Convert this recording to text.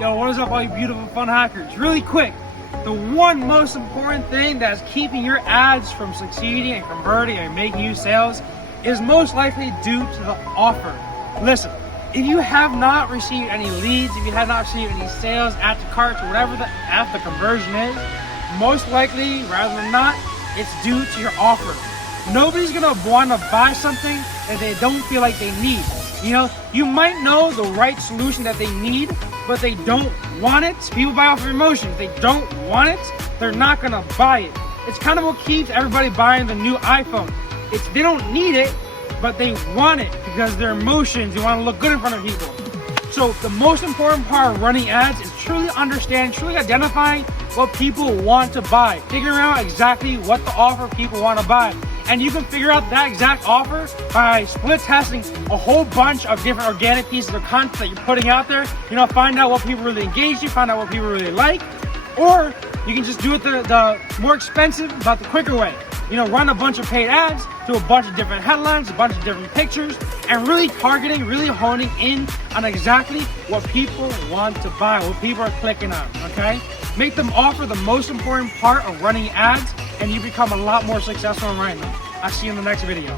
Yo, what is up all you beautiful fun hackers? Really quick, the one most important thing that's keeping your ads from succeeding and converting and making you sales is most likely due to the offer. Listen, if you have not received any leads, if you have not received any sales, add to carts, or whatever the conversion is, most likely, rather than not, it's due to your offer. Nobody's gonna want to buy something that they don't feel like they need. You know, you might know the right solution that they need, but they don't want it. People buy off of emotion. If they don't want it, they're not gonna buy it. It's kind of what keeps everybody buying the new iPhone. They don't need it, but they want it because their emotions, they want to look good in front of people. So the most important part of running ads is truly understanding, truly identifying what people want to buy, figuring out exactly what the offer people want to buy. And you can figure out that exact offer by split testing a whole bunch of different organic pieces of content that you're putting out there. You know, find out what people really engage you, find out what people really like, or you can just do it the more expensive but the quicker way. You know, run a bunch of paid ads, do a bunch of different headlines, a bunch of different pictures, and really targeting, really honing in on exactly what people want to buy, what people are clicking on, okay? Make them offer the most important part of running ads, and you become a lot more successful in running them. I'll see you in the next video.